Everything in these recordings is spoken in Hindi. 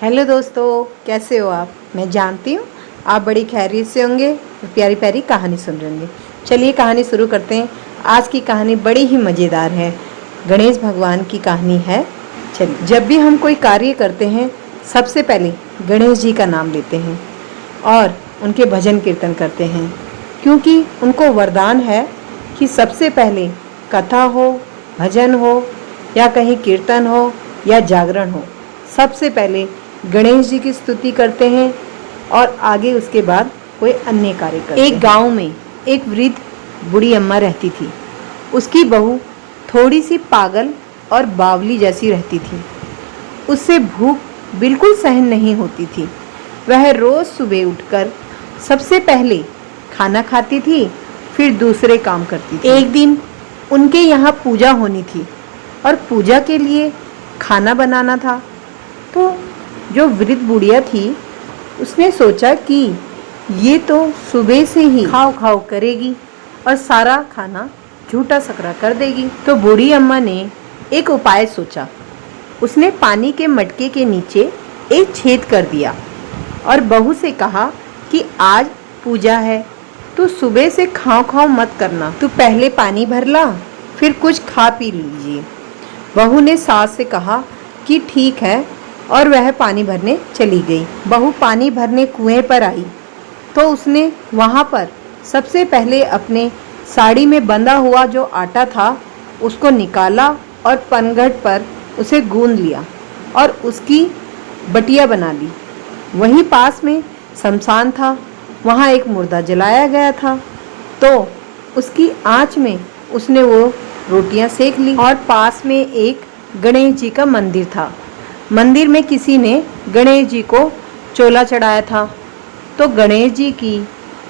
हेलो दोस्तों, कैसे हो आप। मैं जानती हूँ आप बड़ी खैरियत से होंगे और प्यारी प्यारी कहानी सुन रहे होंगे। चलिए कहानी शुरू करते हैं। आज की कहानी बड़ी ही मज़ेदार है। गणेश भगवान की कहानी है। चलिए, जब भी हम कोई कार्य करते हैं सबसे पहले गणेश जी का नाम लेते हैं और उनके भजन कीर्तन करते हैं, क्योंकि उनको वरदान है कि सबसे पहले कथा हो, भजन हो या कहीं कीर्तन हो या जागरण हो, सबसे पहले गणेश जी की स्तुति करते हैं और आगे उसके बाद कोई अन्य कार्य करते हैं। एक गांव में एक वृद्ध बूढ़ी अम्मा रहती थी। उसकी बहू थोड़ी सी पागल और बावली जैसी रहती थी। उससे भूख बिल्कुल सहन नहीं होती थी। वह रोज़ सुबह उठकर सबसे पहले खाना खाती थी, फिर दूसरे काम करती थी। एक दिन उनके यहाँ पूजा होनी थी और पूजा के लिए खाना बनाना था। तो जो वृद्ध बुढ़िया थी उसने सोचा कि ये तो सुबह से ही खाओ खाओ करेगी और सारा खाना झूठा सकरा कर देगी। तो बूढ़ी अम्मा ने एक उपाय सोचा। उसने पानी के मटके के नीचे एक छेद कर दिया और बहू से कहा कि आज पूजा है तो सुबह से खाओ खाओ मत करना, तू पहले पानी भर ला, फिर कुछ खा पी लीजिए। बहू ने सास से कहा कि ठीक है और वह पानी भरने चली गई। बहू पानी भरने कुएं पर आई तो उसने वहाँ पर सबसे पहले अपने साड़ी में बंधा हुआ जो आटा था उसको निकाला और पनघट पर उसे गूंद लिया और उसकी बटिया बना ली। वहीं पास में शमशान था, वहाँ एक मुर्दा जलाया गया था। तो उसकी आँच में उसने वो रोटियां सेक ली और पास में एक गणेश जी का मंदिर था। मंदिर में किसी ने गणेश जी को चोला चढ़ाया था, तो गणेश जी की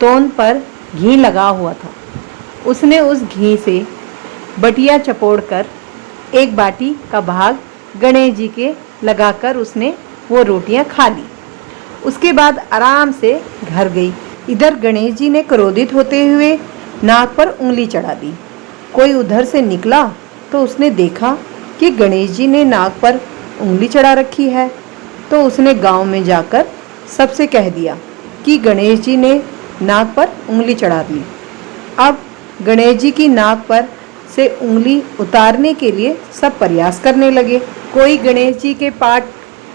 तोंद पर घी लगा हुआ था। उसने उस घी से बटिया चपोड़कर एक बाटी का भाग गणेश जी के लगाकर उसने वो रोटियां खा ली। उसके बाद आराम से घर गई। इधर गणेश जी ने क्रोधित होते हुए नाक पर उंगली चढ़ा दी। कोई उधर से निकला तो उसने देखा कि गणेश जी ने नाक पर उंगली चढ़ा रखी है। तो उसने गांव में जाकर सबसे कह दिया कि गणेश जी ने नाक पर उंगली चढ़ा दी। अब गणेश जी की नाक पर से उंगली उतारने के लिए सब प्रयास करने लगे। कोई गणेश जी के पाठ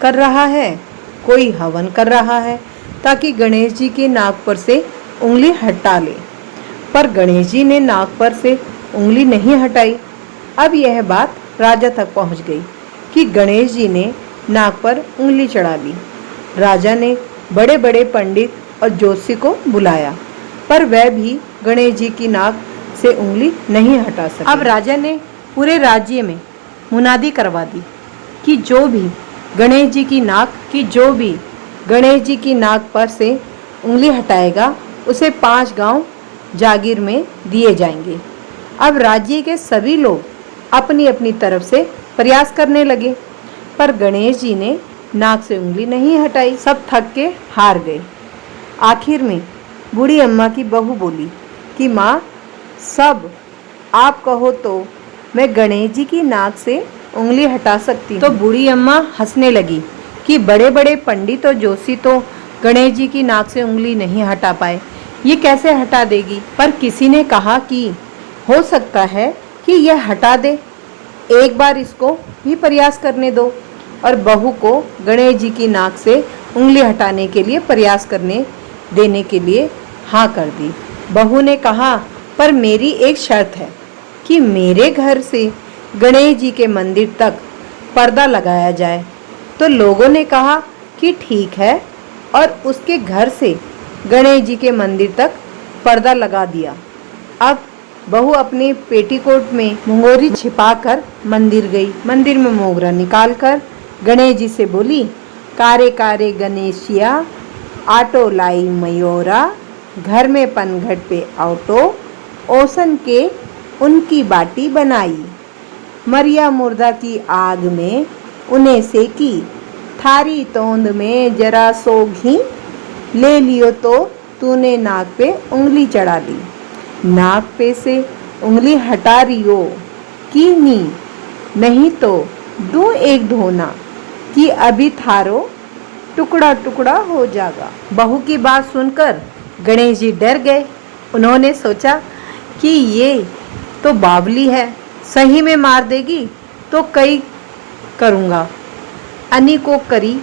कर रहा है, कोई हवन कर रहा है ताकि गणेश जी की नाक पर से उंगली हटा ले, पर गणेश जी ने नाक पर से उंगली नहीं हटाई। अब यह बात राजा तक पहुंच गई कि गणेश जी ने नाक पर उंगली चढ़ा ली। राजा ने बड़े बड़े पंडित और ज्योतिषी को बुलाया, पर वह भी गणेश जी की नाक से उंगली नहीं हटा सके। अब राजा ने पूरे राज्य में मुनादी करवा दी कि जो भी गणेश जी की नाक पर से उंगली हटाएगा उसे 5 गांव जागीर में दिए जाएंगे। अब राज्य के सभी लोग अपनी अपनी तरफ से प्रयास करने लगे, पर गणेश जी ने नाक से उंगली नहीं हटाई। सब थक के हार गए। आखिर में बूढ़ी अम्मा की बहू बोली कि माँ, सब आप कहो तो मैं गणेश जी की नाक से उंगली हटा सकती हूँ। तो बूढ़ी अम्मा हंसने लगी कि बड़े बड़े पंडित और जोशी तो गणेश जी की नाक से उंगली नहीं हटा पाए, ये कैसे हटा देगी। पर किसी ने कहा कि हो सकता है कि यह हटा दे, एक बार इसको भी प्रयास करने दो। और बहू को गणेश जी की नाक से उंगली हटाने के लिए प्रयास करने देने के लिए हाँ कर दी। बहू ने कहा, पर मेरी एक शर्त है कि मेरे घर से गणेश जी के मंदिर तक पर्दा लगाया जाए। तो लोगों ने कहा कि ठीक है और उसके घर से गणेश जी के मंदिर तक पर्दा लगा दिया। अब बहू अपनी पेटीकोट में मुंगोरी छिपाकर मंदिर गई। मंदिर में मोगरा निकालकर गणेश जी से बोली, कारे कारे गणेशिया आटो लाई मयोरा, घर में पनघट पे ऑटो, ओसन के उनकी बाटी बनाई, मरिया मुर्दा की आग में उन्हें सेकी, थारी तोंद में जरा सो घी, ले लियो तो तूने नाक पे उंगली चढ़ा दी, नाक पे से उंगली हटा रियो कि नहीं तो दूं एक धोना कि अभी थारो टुकड़ा टुकड़ा हो जाएगा। बहू की बात सुनकर गणेश जी डर गए। उन्होंने सोचा कि ये तो बावली है, सही में मार देगी तो कई करूँगा। अन्नी को करी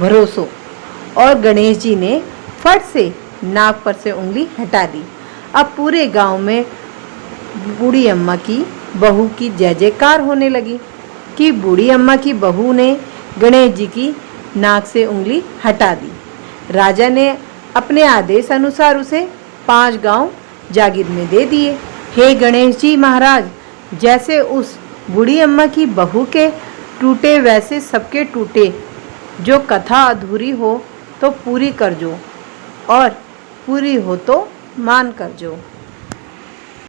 भरोसो और गणेश जी ने फट से नाक पर से उंगली हटा दी। अब पूरे गांव में बूढ़ी अम्मा की बहू की जय जयकार होने लगी कि बूढ़ी अम्मा की बहू ने गणेश जी की नाक से उंगली हटा दी। राजा ने अपने आदेश अनुसार उसे 5 गांव जागीर में दे दिए। हे गणेश जी महाराज, जैसे उस बूढ़ी अम्मा की बहू के टूटे वैसे सबके टूटे। जो कथा अधूरी हो तो पूरी कर जो और पूरी हो तो मान कर जो।